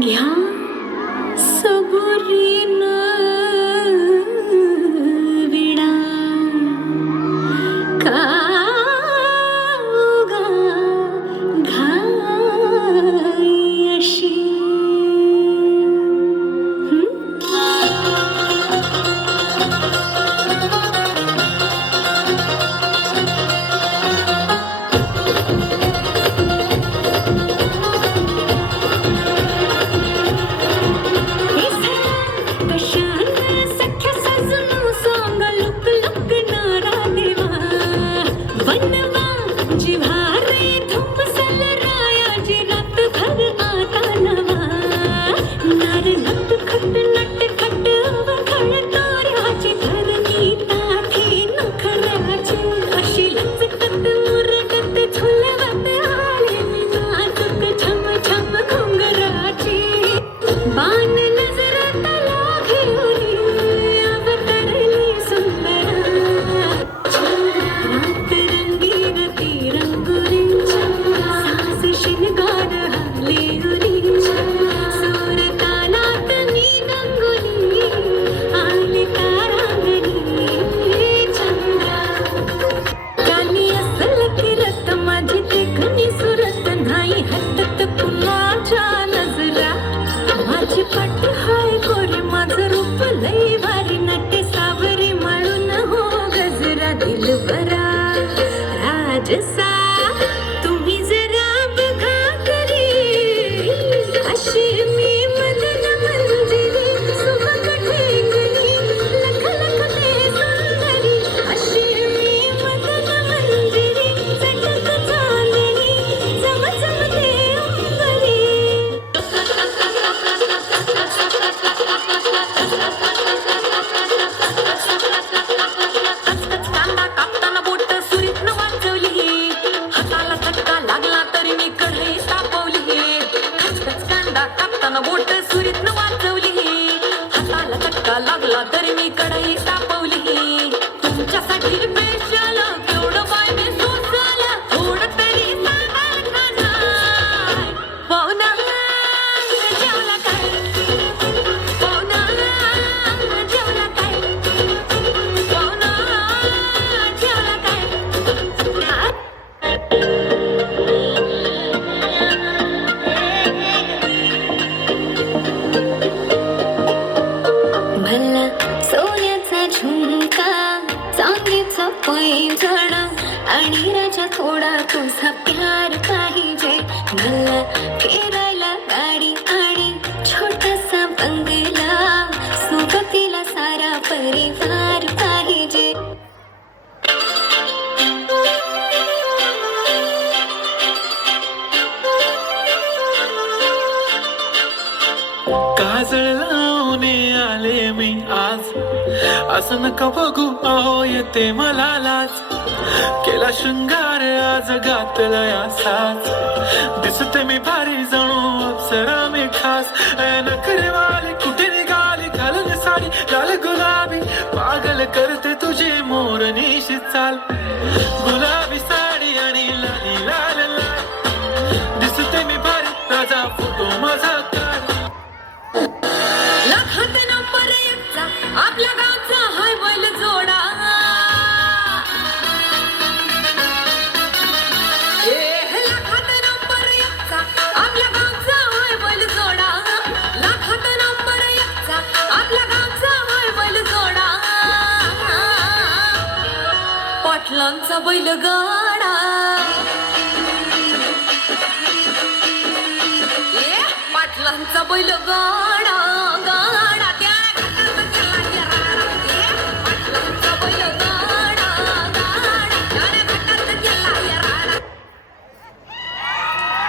घ्या सबुरीन विडा का घाई अशी राजसा तुम्ही जरा बघा करी अशी मी मदन मंजिरी सुबक ठेंगली लख लख ते सुंदरी अशी मी मदन मंजिरी चटक चांदणी चम चम ते अंबरी बोट सुरीतन वाजवली हाताला चटका लागला तरी मी कढई तापवली तुमच्यासाठी स्पेशल केवढं बाय मी सोसल थोडं तरी सांगाल का नाही पाहुणा जेवला काय पाहुणा जेवला काय पाहुणा जेवला काय सोन्याचा झुमका चांदीचं पैंजण आणि राजा थोडा तुझा प्यार पाहिजे मला फिरायला गाडी आणि छोटासा बंगला सोबतीला सारा परिवार पाहिजे काजळ लावणे आले मी आज असं नका बघू अहो येते मला लाज केला शृंगार आज घातला साज दिसते मी भारी जणू अप्सरा मी खास नखरे वाली कुठे निघाली घालून साडी लाल गुलाबी पागल करते तुझी मोरनीशी चाल गुलाबी साडी आणि लाली लाल लाल दिसते मी भारी राजा फोटो माझा काढ लाखात नंबर एकचा पाटलांचा बैलगाडा पाटलांचा बैलगाडा